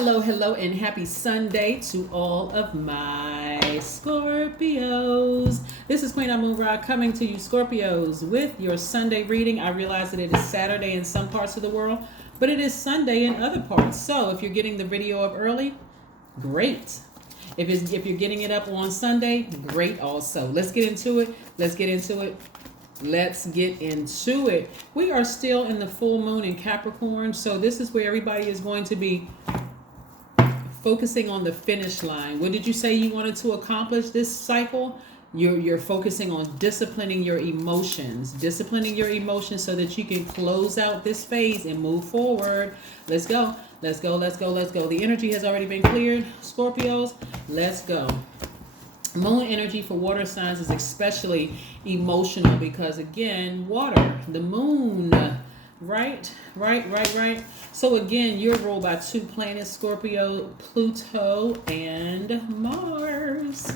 Hello, and happy Sunday to all of my Scorpios. This is Queen Amun Ra coming to you, Scorpios, with your Sunday reading. I realize that it is Saturday in some parts of the world, but it is Sunday in other parts. So if you're getting the video up early, great. If you're getting it up on Sunday, great also. Let's get into it. We are still in the full moon in Capricorn, so this is where everybody is going to be focusing on the finish line. What did you say you wanted to accomplish this cycle? You're focusing on disciplining your emotions so that you can close out this phase and move forward. Let's go. The energy has already been cleared, Scorpios. Let's go. Moon energy for water signs is especially emotional because, again, water, the moon, right. So again, you're ruled by two planets, Scorpio, Pluto and Mars.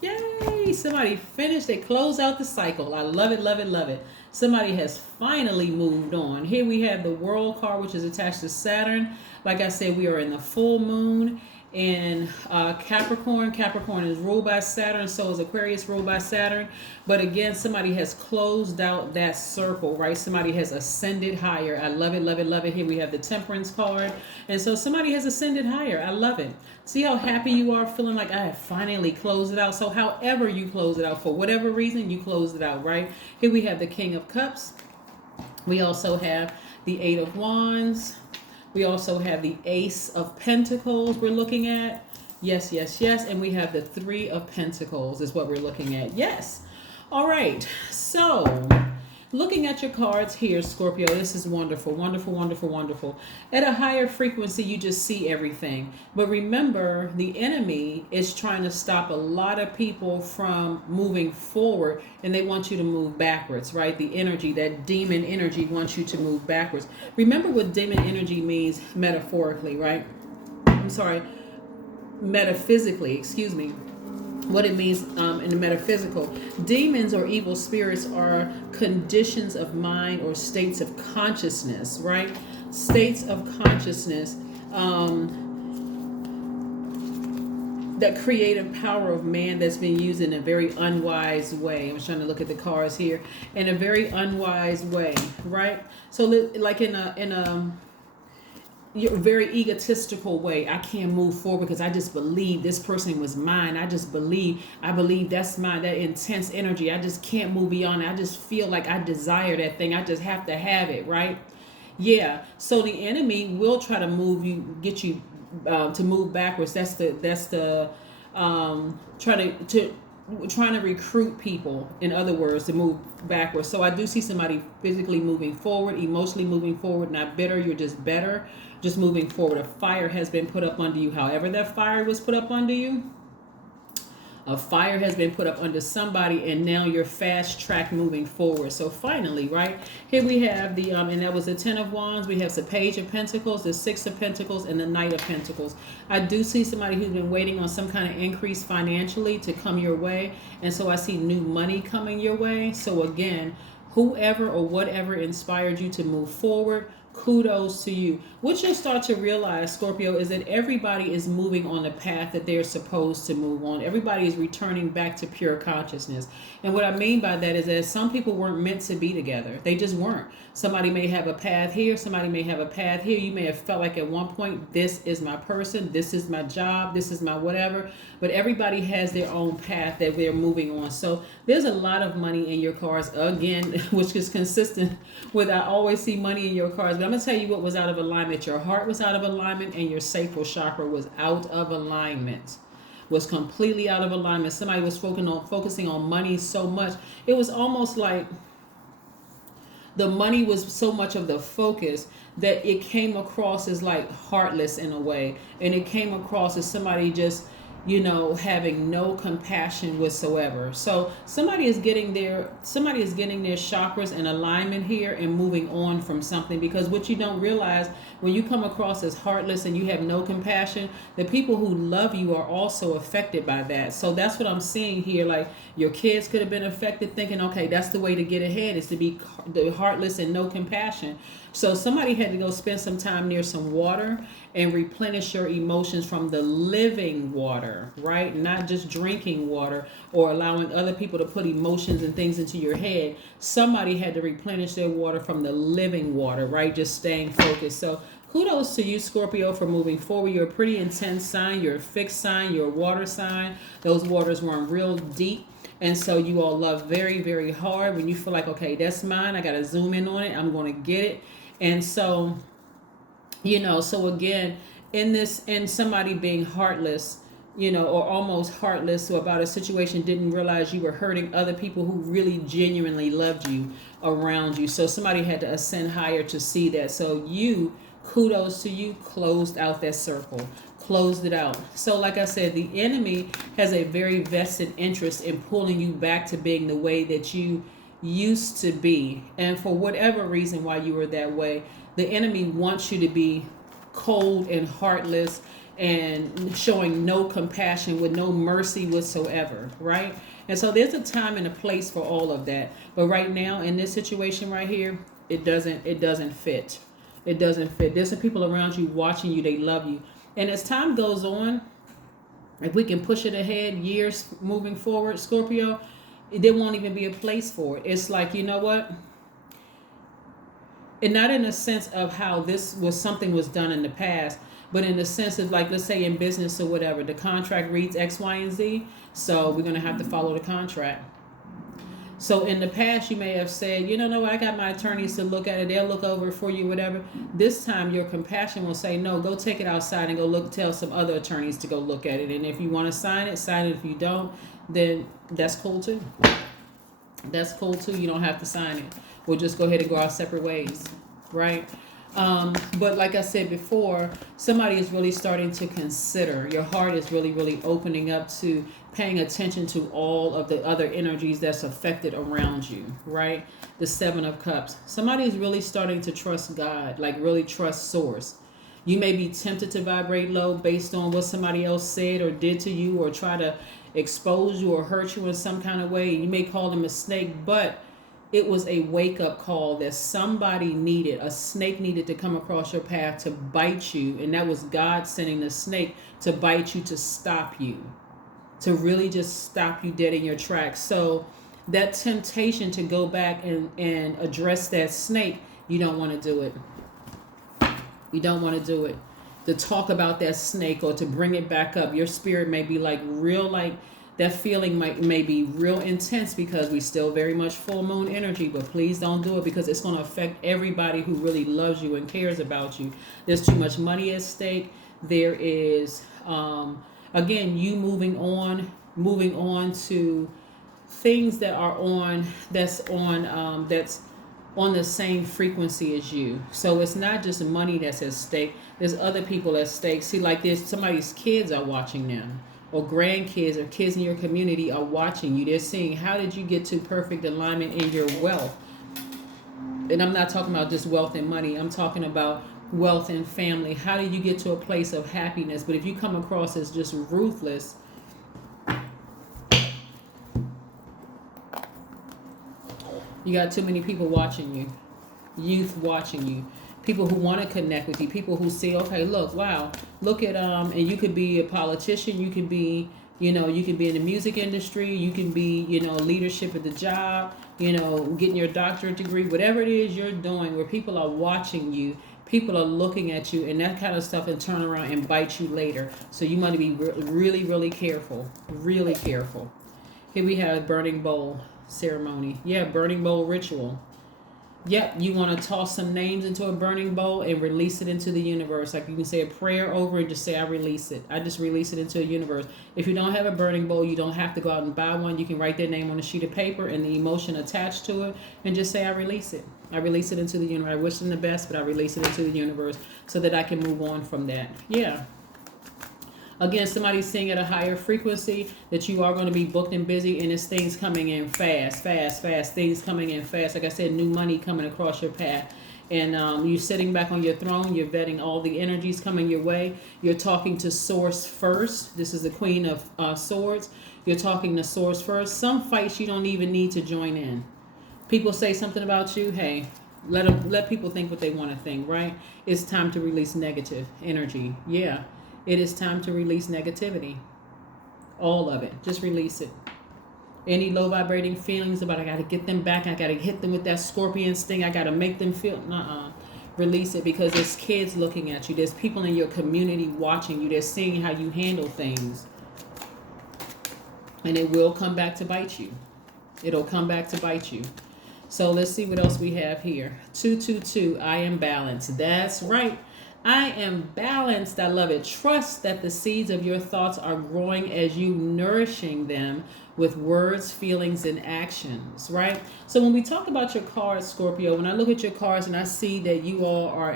Yay! Somebody finished. They closed out the cycle. I love it. Somebody has finally moved on. Here we have the World card, which is attached to Saturn. Like I said, we are in the full moon in Capricorn. Capricorn is ruled by Saturn, so is Aquarius ruled by Saturn. But again, somebody has closed out that circle, right? Somebody has ascended higher. I love it. Here we have the Temperance card. And so somebody has ascended higher. I love it. See how happy you are, feeling like I have finally closed it out. So however you close it out, for whatever reason, you closed it out, right? Here we have the King of Cups. We also have the Eight of Wands. We also have the Ace of Pentacles we're looking at. Yes. And we have the Three of Pentacles is what we're looking at. Yes. All right. So looking at your cards here, Scorpio, this is wonderful. At a higher frequency, you just see everything. But remember, the enemy is trying to stop a lot of people from moving forward, and they want you to move backwards, right? The energy, that demon energy wants you to move backwards. Remember what demon energy means metaphorically, right? Metaphysically, excuse me. What it means in the metaphysical. Demons or evil spirits are conditions of mind or states of consciousness, right? States of consciousness, that creative power of man that's been used in a very unwise way. I'm trying to look at the cards here. In a very unwise way, right? So like in a very egotistical way. I can't move forward because I just believe this person was mine. I believe that's mine, that intense energy. I just can't move beyond it. I just feel like I desire that thing. I just have to have it, right? Yeah. So the enemy will try to get you to move backwards. That's the trying to recruit people, in other words, to move backwards. So I do see somebody physically moving forward, emotionally moving forward, not bitter. You're just better, just moving forward. A fire has been put up under you. However that fire was put up under you, a fire has been put up under somebody, and now you're fast track moving forward. So finally, right here we have the and that was the Ten of Wands. We have the Page of Pentacles, the Six of Pentacles, and the Knight of Pentacles. I do see somebody who's been waiting on some kind of increase financially to come your way, and so I see new money coming your way. So again, whoever or whatever inspired you to move forward, kudos to you. What you'll start to realize, Scorpio, is that everybody is moving on the path that they're supposed to move on. Everybody is returning back to pure consciousness. And what I mean by that is that some people weren't meant to be together. They just weren't. Somebody may have a path here. Somebody may have a path here. You may have felt like at one point, this is my person. This is my job. This is my whatever. But everybody has their own path that they're moving on. So there's a lot of money in your cards, again, which is consistent with I always see money in your cards. But I'm going to tell you what was out of alignment. Your heart was out of alignment, and your sacral chakra was out of alignment. Was completely out of alignment. Somebody was focusing on money so much. It was almost like the money was so much of the focus that it came across as like heartless in a way. And it came across as somebody just, having no compassion whatsoever. So somebody is getting their chakras in alignment here and moving on from something, because what you don't realize when you come across as heartless and you have no compassion, the people who love you are also affected by that. So that's what I'm seeing here. Like your kids could have been affected, thinking, okay, that's the way to get ahead, is to be heartless and no compassion. So somebody had to go spend some time near some water and replenish your emotions from the living water, right? Not just drinking water or allowing other people to put emotions and things into your head. Somebody had to replenish their water from the living water, right? Just staying focused. So kudos to you, Scorpio, for moving forward. You're a pretty intense sign. You're a fixed sign. You're a water sign. Those waters run real deep. And so you all love very, very hard. When you feel like, okay, that's mine, I got to zoom in on it, I'm going to get it. And so, so again, in somebody being heartless, or almost heartless, or about a situation, didn't realize you were hurting other people who really genuinely loved you around you. So somebody had to ascend higher to see that. So kudos to you, closed out that circle. Closed it out. So like I said, the enemy has a very vested interest in pulling you back to being the way that you used to be. And for whatever reason why you were that way, the enemy wants you to be cold and heartless and showing no compassion with no mercy whatsoever, right? And so there's a time and a place for all of that. But right now in this situation right here, it doesn't fit. It doesn't fit. There's some people around you watching you, they love you. And as time goes on, if we can push it ahead, years moving forward, Scorpio, there won't even be a place for it. It's like, you know what? And not in the sense of how something was done in the past, but in the sense of, like, let's say in business or whatever, the contract reads X, Y, and Z. So we're going to have to follow the contract. So in the past, you may have said, no, I got my attorneys to look at it. They'll look over it for you, whatever. This time, your compassion will say, no, go take it outside and go tell some other attorneys to go look at it. And if you want to sign it, sign it. If you don't, then that's cool too. That's cool too. You don't have to sign it. We'll just go ahead and go our separate ways, right? But like I said before, somebody is really starting to consider. Your heart is really, really opening up to paying attention to all of the other energies that's affected around you, right? The Seven of Cups. Somebody is really starting to trust God, like really trust Source. You may be tempted to vibrate low based on what somebody else said or did to you, or try to expose you or hurt you in some kind of way. You may call them a snake, but it was a wake-up call that somebody needed. A snake needed to come across your path to bite you, and that was God sending the snake to bite you, to stop you, to really just stop you dead in your tracks. So that temptation to go back and address that snake, you don't want to do it. You don't want to do it. To talk about that snake or to bring it back up, your spirit may be like real, like that feeling may be real intense because we still very much full moon energy, but please don't do it because it's going to affect everybody who really loves you and cares about you. There's too much money at stake. There is, again, you moving on to things that are that's on the same frequency as you. So it's not just money that's at stake. There's other people at stake. See, like there's somebody's kids are watching them, or grandkids or kids in your community are watching you. They're seeing, how did you get to perfect alignment in your wealth? And I'm not talking about just wealth and money. I'm talking about wealth and family. How did you get to a place of happiness? But if you come across as just ruthless, you got too many people watching you, youth watching you, people who want to connect with you, people who see, okay, look, wow, look at, and you could be a politician, you could be, you can be in the music industry, you can be, leadership at the job, getting your doctorate degree, whatever it is you're doing where people are watching you, people are looking at you and that kind of stuff, and turn around and bite you later. So you want to be really, really careful, really careful. Here we have burning bowl ceremony. Yeah, burning bowl ritual. Yep, you want to toss some names into a burning bowl and release it into the universe. Like you can say a prayer over and just say, I release it. I just release it into a universe. If you don't have a burning bowl, you don't have to go out and buy one. You can write their name on a sheet of paper and the emotion attached to it and just say, I release it. I release it into the universe. I wish them the best, but I release it into the universe so that I can move on from that. Yeah. Again, somebody's seeing at a higher frequency that you are going to be booked and busy, and it's things coming in fast. Things coming in fast. Like I said, new money coming across your path. And you're sitting back on your throne. You're vetting all the energies coming your way. You're talking to Source first. This is the Queen of Swords. You're talking to Source first. Some fights you don't even need to join in. People say something about you. Hey, Let people think what they want to think, right? It's time to release negative energy. Yeah, it is time to release negativity. All of it. Just release it. Any low vibrating feelings about I got to get them back, I got to hit them with that scorpion sting, I got to make them feel, release it, because there's kids looking at you, there's people in your community watching you, they're seeing how you handle things, and it will come back to bite you. It'll come back to bite you. So let's see what else we have here. 222, I am balanced. That's right. I am balanced. I love it. Trust that the seeds of your thoughts are growing as you nourishing them with words, feelings, and actions, right? So when we talk about your cards, Scorpio, when I look at your cards and I see that you all are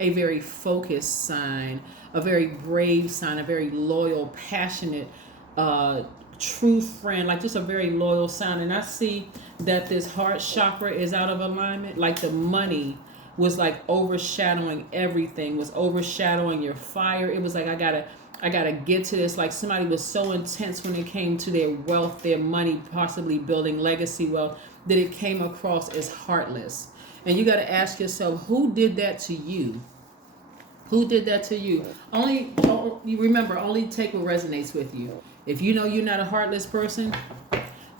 a very focused sign, a very brave sign, a very loyal, passionate, true friend, like just a very loyal sign. And I see that this heart chakra is out of alignment, like the money was like overshadowing everything, was overshadowing your fire. It was like I gotta get to this. Like somebody was so intense when it came to their wealth, their money, possibly building legacy wealth, that it came across as heartless. And you got to ask yourself, who did that to you? Who did that to you? You remember, only take what resonates with you. If you know you're not a heartless person,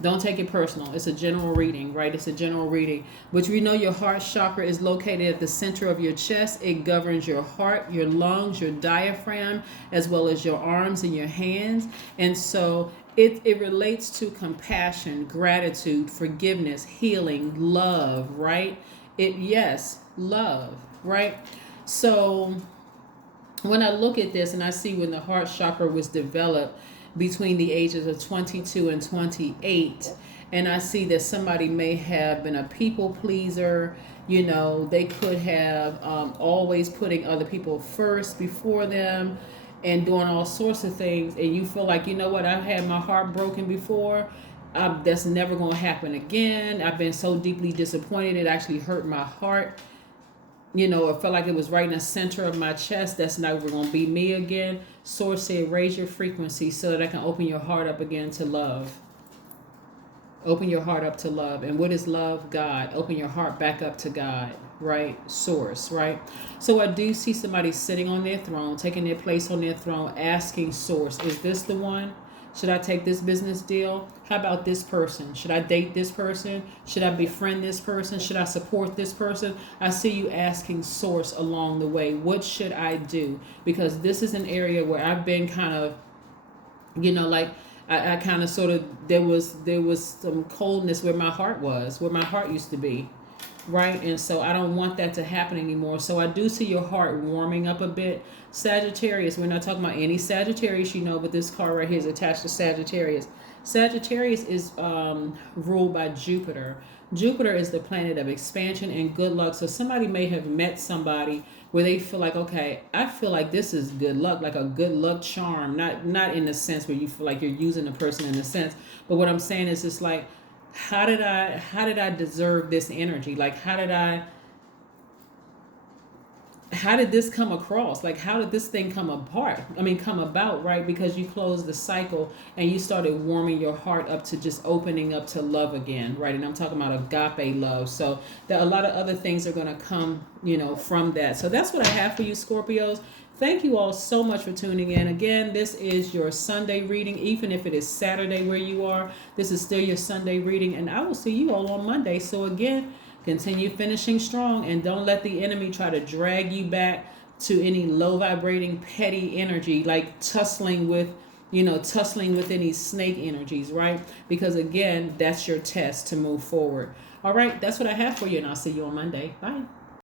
don't take it personal. It's a general reading, right? It's a general reading. But you know your heart chakra is located at the center of your chest. It governs your heart, your lungs, your diaphragm, as well as your arms and your hands. And so it relates to compassion, gratitude, forgiveness, healing, love, right? Love, right? So when I look at this and I see when the heart chakra was developed between the ages of 22 and 28, and I see that somebody may have been a people pleaser, they could have always putting other people first before them and doing all sorts of things, and you feel like, you know what, I've had my heart broken before, that's never going to happen again. I've been so deeply disappointed, it actually hurt my heart. It felt like it was right in the center of my chest. That's never going to be me again. Source said, raise your frequency so that I can open your heart up again to love. Open your heart up to love. And what is love? God. Open your heart back up to God, right? Source, right? So I do see somebody sitting on their throne, taking their place on their throne, asking Source, is this the one? Should I take this business deal? How about this person? Should I date this person? Should I befriend this person? Should I support this person? I see you asking Source along the way, what should I do? Because this is an area where I've been kind of, like I kind of sort of, there was some coldness where my heart was, where my heart used to be. Right? And so I don't want that to happen anymore. So I do see your heart warming up a bit. Sagittarius, we're not talking about any Sagittarius, but this card right here is attached to Sagittarius. Sagittarius is ruled by Jupiter. Jupiter is the planet of expansion and good luck. So somebody may have met somebody where they feel like, okay, I feel like this is good luck, like a good luck charm. Not in the sense where you feel like you're using the person in a sense. But what I'm saying is it's like, how did I deserve this energy? Like, how did this come across? Like, how did this thing come about, right? Because you closed the cycle and you started warming your heart up to just opening up to love again, right? And I'm talking about agape love. So there are a lot of other things are going to come, from that. So that's what I have for you, Scorpios. Thank you all so much for tuning in. Again, this is your Sunday reading. Even if it is Saturday where you are, this is still your Sunday reading. And I will see you all on Monday. So again, continue finishing strong and don't let the enemy try to drag you back to any low vibrating, petty energy, like tussling with any snake energies, right? Because again, that's your test to move forward. All right, that's what I have for you, and I'll see you on Monday. Bye.